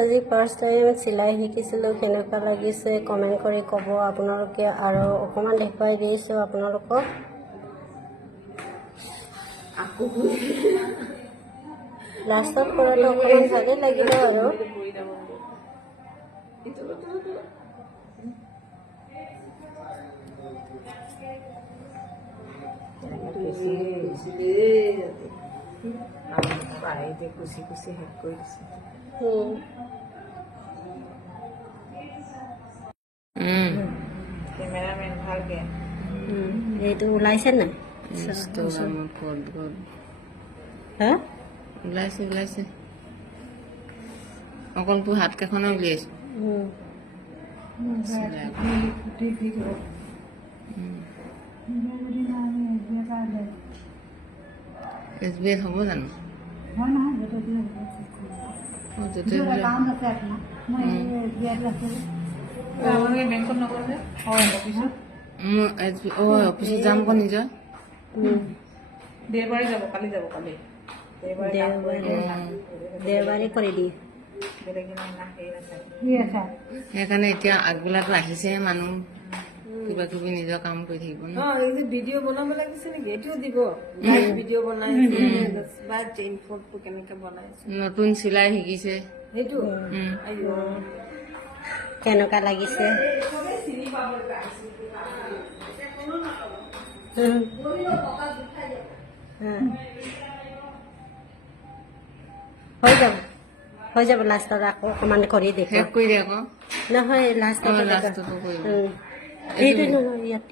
আজি first time চিলাই শিকিছিলোঁ, কেনেকুৱা লাগিছে কমেণ্ট কৰি ক'ব আপোনালোকে। আৰু অকণমান দেখুৱাই দিছোঁ আপোনালোকক। লাষ্টত কৰাটো অকণমান ভালেই লাগিব আৰু কুচি কুচি শেষ কৰি দিছে। কেমেৰামেন ভালকে এইটো ওলাইছে নাই? হা ওলাইছে ওলাইছে। অকল তোৰ হাত কেইখনে উলিয়াইছো। SBI হ'ব জানো? অফিচত যাম আকৌ নিজৰ। দেওবাৰে যাব, কালি যাব। কালি দেওবাৰে কৰি দিয়ে। সেইকাৰণে এতিয়া আগবেলাটো আহিছেহে মানুহ, কিবা কিবি নিজৰ কাম কৰি থাকিব ন। ভিডিঅ' বনাব লাগিছে নেকি? এইটোও দিব। ভিডিঅ' বনাইছে বা চেইন ফৰ্ডটো কেনেকে বনাইছে, নতুন চিলাই শিকিছে সেইটো। কেনেকুৱা লাগিছে? হৈ যাব লাষ্টত আকৌ অকণমান কৰি দেখুৱা। শেষ কৰি দে আকৌ। নহয় লাষ্টত লাষ্টতো কৰিব। এইটো নহয় ইয়াত